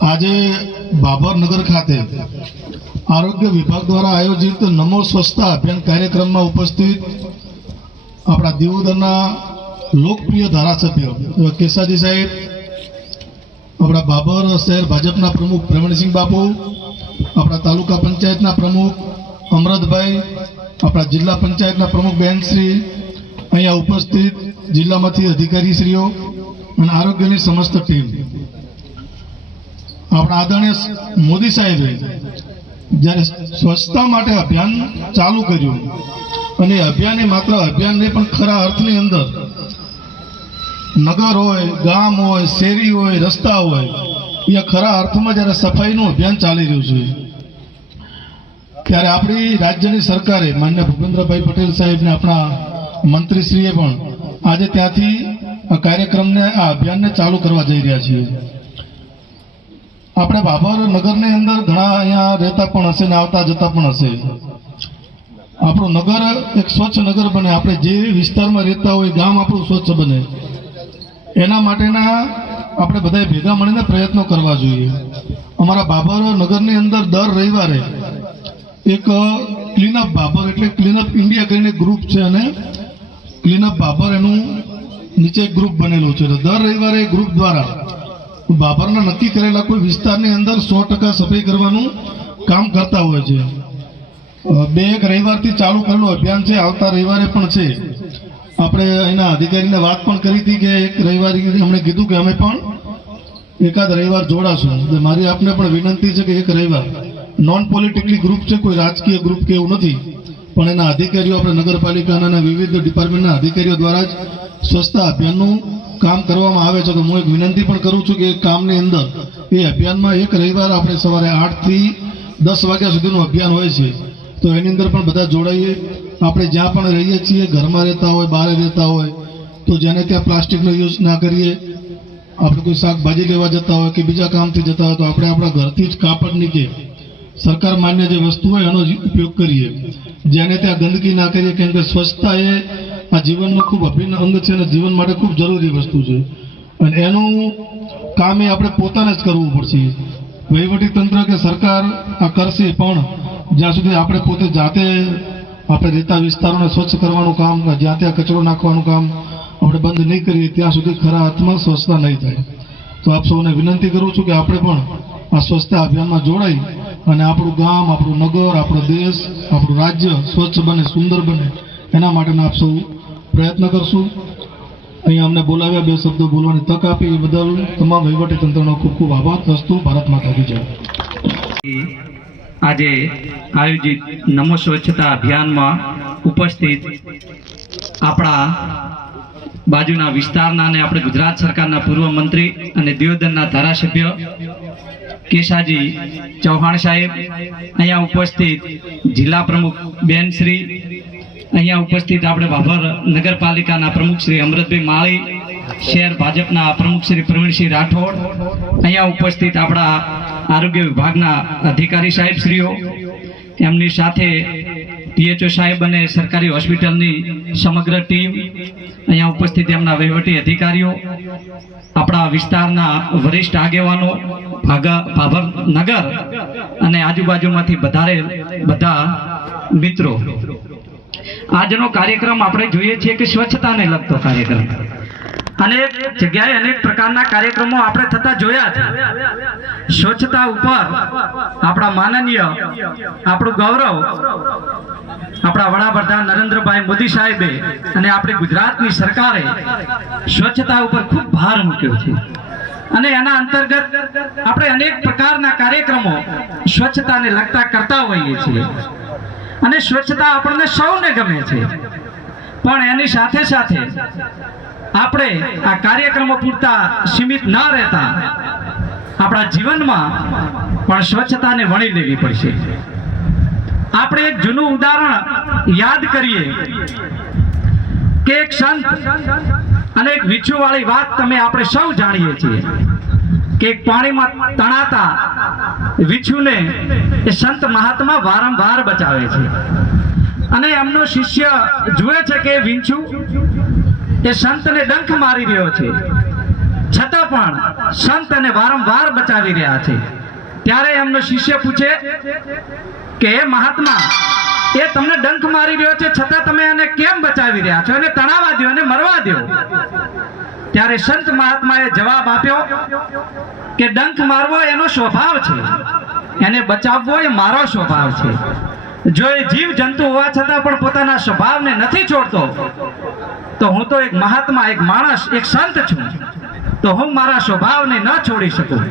આજે બાબરનગર ખાતે આરોગ્ય વિભાગ દ્વારા આયોજિત નમો સ્વચ્છતા અભિયાન કાર્યક્રમમાં ઉપસ્થિત આપણા દિયોદરના લોકપ્રિય ધારાસભ્ય કેસાજી સાહેબ, આપણા બાબર શહેર ભાજપના પ્રમુખ પ્રવીણસિંહ બાપુ, આપણા તાલુકા પંચાયતના પ્રમુખ અમરતભાઈ, આપણા જિલ્લા પંચાયતના પ્રમુખ બહેનશ્રી, અહીંયા ઉપસ્થિત જિલ્લામાંથી અધિકારીશ્રીઓ અને આરોગ્યની સમસ્ત ટીમ, આપણા આદરણીય મોદી સાહેબે જ્યારે સ્વચ્છતા માટે અભિયાન ચાલુ કર્યું અને અભિયાન માત્ર અભિયાન નહીં પણ ખરા અર્થની અંદર નગર હોય, ગામ હોય, શેરી હોય, રસ્તા હોય, એ ખરા અર્થમાં જ્યારે સફાઈનું અભિયાન ચાલી રહ્યું છે ત્યારે આપણી રાજ્યની સરકારે માન્ય ભૂપેન્દ્રભાઈ પટેલ સાહેબને આપણા મંત્રીશ્રીએ પણ આજે ત્યાંથી આ કાર્યક્રમને આ અભિયાનને ચાલુ કરવા જઈ રહ્યા છીએ. આપણે બાબર નગરની અંદર ઘણા અહીંયા રહેતા પણ હશે ને આવતા જતા પણ હશે. આપણું નગર એક સ્વચ્છ નગર બને, આપણે જે વિસ્તારમાં રહેતા હોય ગામ આપણું સ્વચ્છ બને, એના માટેના આપણે બધાએ ભેગા મળીને પ્રયત્નો કરવા જોઈએ. અમારા બાબર નગરની અંદર દર રવિવારે એક ક્લીનઅપ બાબર એટલે ક્લીનઅપ ઇન્ડિયા કરીને ગ્રુપ છે અને ક્લીનઅપ બાબર એનું નીચે એક ગ્રુપ બનેલું છે. દર રવિવારે એ ગ્રુપ દ્વારા બાબરના નક્કી કરેલા કોઈ વિસ્તારની અંદર 100% સફાઈ કરવાનું કામ કરતા હોય છે. એક રવિવારથી ચાલુ કરેલું અભિયાન છે, આવતા રવિવારે પણ છે. આપણે એના અધિકારીને વાત પણ કરી હતી કે એક રવિવારે અમને કીધું કે અમે પણ એકાદ રવિવાર જોડાશું. મારી આપને પણ વિનંતી છે કે એક રવિવાર નોન પોલિટિકલી ગ્રુપ છે, કોઈ રાજકીય ગ્રુપ કે એવું નથી, પણ એના અધિકારીઓ આપણે નગરપાલિકાના વિવિધ ડિપાર્ટમેન્ટના અધિકારીઓ દ્વારા જ સ્વચ્છતા અભિયાનનું કામ કરવામાં આવે છે. તો હું એક વિનંતી પણ કરું છું કે એ કામની અંદર એ અભિયાનમાં એક રવિવાર આપણે સવારે 8 થી 10 વાગ્યા સુધીનું અભિયાન હોય છે, તો એની અંદર પણ બધા જોડાઈએ. આપણે જ્યાં પણ રહીએ છીએ, ઘરમાં રહેતા હોય, બહાર રહેતા હોય, તો જેને ત્યાં પ્લાસ્ટિકનો યુઝ ના કરીએ. આપણે કોઈ શાકભાજી લેવા જતા હોય કે બીજા કામથી જતા હોય તો આપણે આપણા ઘરથી જ કાપડની કે સરકાર માન્ય જે વસ્તુ હોય એનો જ ઉપયોગ કરીએ. જેને ત્યાં ગંદકી ના કરીએ, કેમ કે સ્વચ્છતા એ આ જીવનનો ખૂબ અભિન્ન અંગ છે અને જીવન માટે ખૂબ જરૂરી વસ્તુ છે અને એનું કામ એ આપણે પોતાને જ કરવું પડશે. વહીવટી તંત્ર કે સરકાર આ કરશે, પણ જ્યાં સુધી આપણે પોતે જાતે આપણે રહેતા વિસ્તારોને સ્વચ્છ કરવાનું કામ, જ્યાં ત્યાં કચરો નાખવાનું કામ આપણે બંધ નહીં કરીએ ત્યાં સુધી ખરા અર્થમાં સ્વચ્છતા નહીં થાય. તો આપ સૌને વિનંતી કરું છું કે આપણે પણ આ સ્વચ્છતા અભિયાનમાં જોડાઈ અને આપણું ગામ, આપણું નગર, આપણો દેશ, આપણું રાજ્ય સ્વચ્છ બને, સુંદર બને, એના માટેના આપ સૌ પ્રયત્ન કરશું. અહીંયા અમને બોલાવ્યા, 2 શબ્દો બોલવાની તક આપી એ બદલ તમામ વહીવટી તંત્રનો ખૂબ ખૂબ આભાર. અસ્તુ. ભારત માતા કી જય. આજે આયોજિત નમો સ્વચ્છતા અભિયાનમાં ઉપસ્થિત આપણા બાજુના વિસ્તારના અને આપણે ગુજરાત સરકારના પૂર્વ મંત્રી અને દિયોદરના ધારાસભ્ય કેસાજી ચૌહાણ સાહેબ, અહીંયા ઉપસ્થિત જિલ્લા પ્રમુખ બેનશ્રી, અહીંયા ઉપસ્થિત આપણે બાબર નગરપાલિકાના પ્રમુખ શ્રી અમરતભાઈ માળી, શહેર ભાજપના પ્રમુખ શ્રી પ્રવીણસિંહ રાઠોડ, અહીંયા ઉપસ્થિત આપણા આરોગ્ય વિભાગના અધિકારી સાહેબશ્રીઓ, એમની સાથે PHO સાહેબ અને સરકારી હોસ્પિટલની સમગ્ર ટીમ, અહીંયા ઉપસ્થિત એમના વહીવટી અધિકારીઓ, આપણા વિસ્તારના વરિષ્ઠ આગેવાનો, બાબર નગર અને આજુબાજુમાંથી બધા મિત્રો. આજનો કાર્યક્રમ આપણે જોઈએ છીએ કે સ્વચ્છતાને લગતો કાર્યક્રમ. અનેક જગ્યાએ અનેક પ્રકારના કાર્યક્રમો આપણે થતા જોયા છે. સ્વચ્છતા ઉપર આપણા માનનીય, આપણું ગૌરવ આપણા વડાપ્રધાન નરેન્દ્રભાઈ મોદી સાહેબે અને આપણી ગુજરાતની સરકારે સ્વચ્છતા ઉપર ખૂબ ભાર મૂક્યો છે અને એના અંતર્ગત આપણે અનેક પ્રકારના કાર્યક્રમો સ્વચ્છતાને લગતા કરતા હોઈએ છીએ અને સ્વચ્છતા આપણને સૌને ગમે છે. પણ એની સાથે સાથે આપણે આ કાર્યક્રમો પૂરતા સીમિત ન રહેતા આપણા જીવનમાં પણ સ્વચ્છતાને વણી લેવી પડશે. આપણે એક જૂનું ઉદાહરણ યાદ કરીએ કે એક સંત અને એક વીછુવાળી વાત તમે આપણે સૌ જાણીએ છીએ કે એક પાણીમાં તણાતા વીછુને એ સંત મહાત્મા વારંવાર બચાવે છે અને એમનો શિષ્ય જુએ છે કે વીંછું એ સંતને ડંખ મારી રહ્યો છે છતાં પણ સંત અને વારંવાર બચાવી રહ્યા છે. ત્યારે એમનો શિષ્ય પૂછે કે હે મહાત્મા, એ તમને ડંખ મારી રહ્યો છે છતાં તમે એને કેમ બચાવી રહ્યા છો? એને તણાવા દો, એને મરવા દો. ત્યારે સંત મહાત્માએ જવાબ આપ્યો કે ડંખ મારવો એનો સ્વભાવ છે, એને બચાવવો એ મારો સ્વભાવ છે. જો એ જીવ જંતુ હોવા છતાં પણ પોતાના સ્વભાવને નથી છોડતો, તો હું તો એક મહાત્મા, એક માણસ, એક સંત છું, તો હું મારા સ્વભાવને ન છોડી શકું.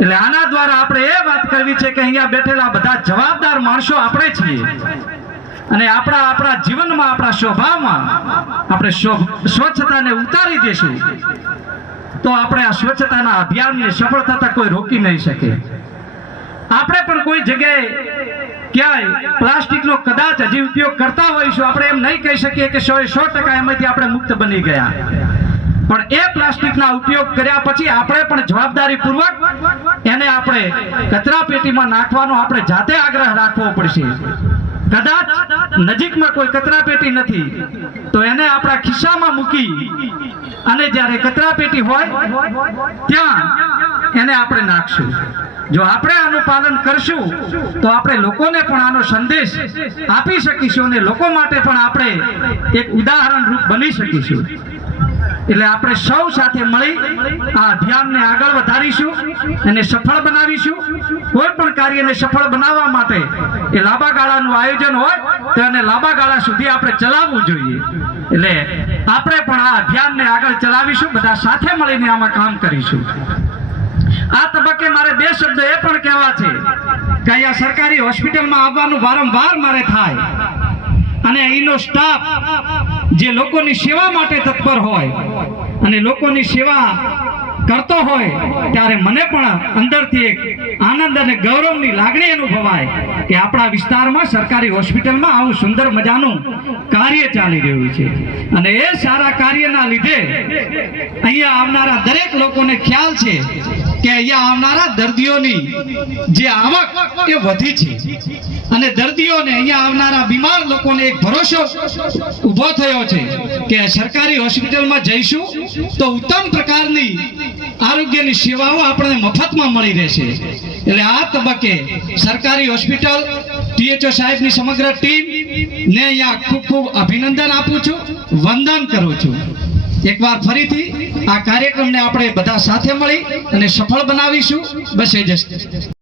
એટલે આના દ્વારા આપણે એ વાત કરવી છે કે અહીંયા બેઠેલા બધા જવાબદાર માણસો આપણે છીએ અને આપણા જીવનમાં, આપણા સ્વભાવમાં આપણે સ્વચ્છતાને ઉતારી દેશું તો આપણે આ સ્વચ્છતાના અભિયાનને સફળ થતા કોઈ રોકી નહીં શકે. આપણે પણ કોઈ જગ્યાએ ક્યાંય પ્લાસ્ટિકનો કદાચ હજી ઉપયોગ કરતા હોઈશું, આપણે એમ નહીં કહી શકીએ કે 100% એમાંથી આપણે મુક્ત બની ગયા. પણ એ પ્લાસ્ટિકના ઉપયોગ કર્યા પછી આપણે પણ જવાબદારીપૂર્વક એને આપણે કચરા પેટીમાં નાખવાનો આપણે જાતે આગ્રહ રાખવો પડશે. કદાચ નજીકમાં કોઈ કચરા પેટી નથી તો એને આપણા ખિસ્સામાં મૂકી અને જ્યારે કચરા પેટી હોય ત્યાં એને આપણે નાખશું. જો આપણે આનું પાલન કરશું તો આપણે લોકોને પણ આનો સંદેશ આપી શકીશું અને લોકો માટે પણ આપણે એક ઉદાહરણ રૂપ બની શકીશું. એટલે આપણે સૌ સાથે મળી આ અભિયાનને આગળ વધારીશું અને સફળ બનાવીશું. કોઈ પણ કાર્યને સફળ બનાવવા માટે એ લાંબા ગાળાનું આયોજન હોય તો એને લાંબા ગાળા સુધી આપણે ચલાવવું જોઈએ. એટલે આપણે પણ આ અભિયાનને આગળ ચલાવીશું, બધા સાથે મળીને આમાં કામ કરીશું. આ તબક્કે મારે બે શબ્દ એ પણ કહેવા છે કે અહીંયા સરકારી હોસ્પિટલમાં આવવાનું વારંવાર મારે થાય અને અહીંનો સ્ટાફ જે લોકોની સેવા માટે તત્પર હોય અને લોકોની સેવા કરતો હોય ત્યારે મને પણ અંદરથી એક આનંદ અને ગૌરવની લાગણી અનુભવાય કે આપણા વિસ્તારમાં સરકારી હોસ્પિટલમાં આવું સુંદર મજાનું કાર્ય ચાલી રહ્યું છે. અને એ સારા કાર્યના લીધે અહીંયા આવનારા દરેક લોકોને ખ્યાલ છે કે અહીંયા આવનારા દર્દીઓની જે આવક એ વધી છે અને દર્દીઓને અહીંયા આવનારા બીમાર લોકોને એક ભરોસો ઊભો થયો છે કે સરકારી હોસ્પિટલમાં જઈશું તો ઉત્તમ પ્રકારની આરોગ્યની સેવાઓ આપણને મફતમાં મળી રહેશે. એટલે આ તબક્કે સરકારી હોસ્પિટલ, THO સાહેબની સમગ્ર ટીમ ને અહીંયા ખૂબ ખૂબ અભિનંદન આપું છું, વંદન કરું છું. એકવાર ફરીથી આ કાર્યક્રમને આપણે બધા સાથે મળી અને સફળ બનાવીશું. બસ એ જ.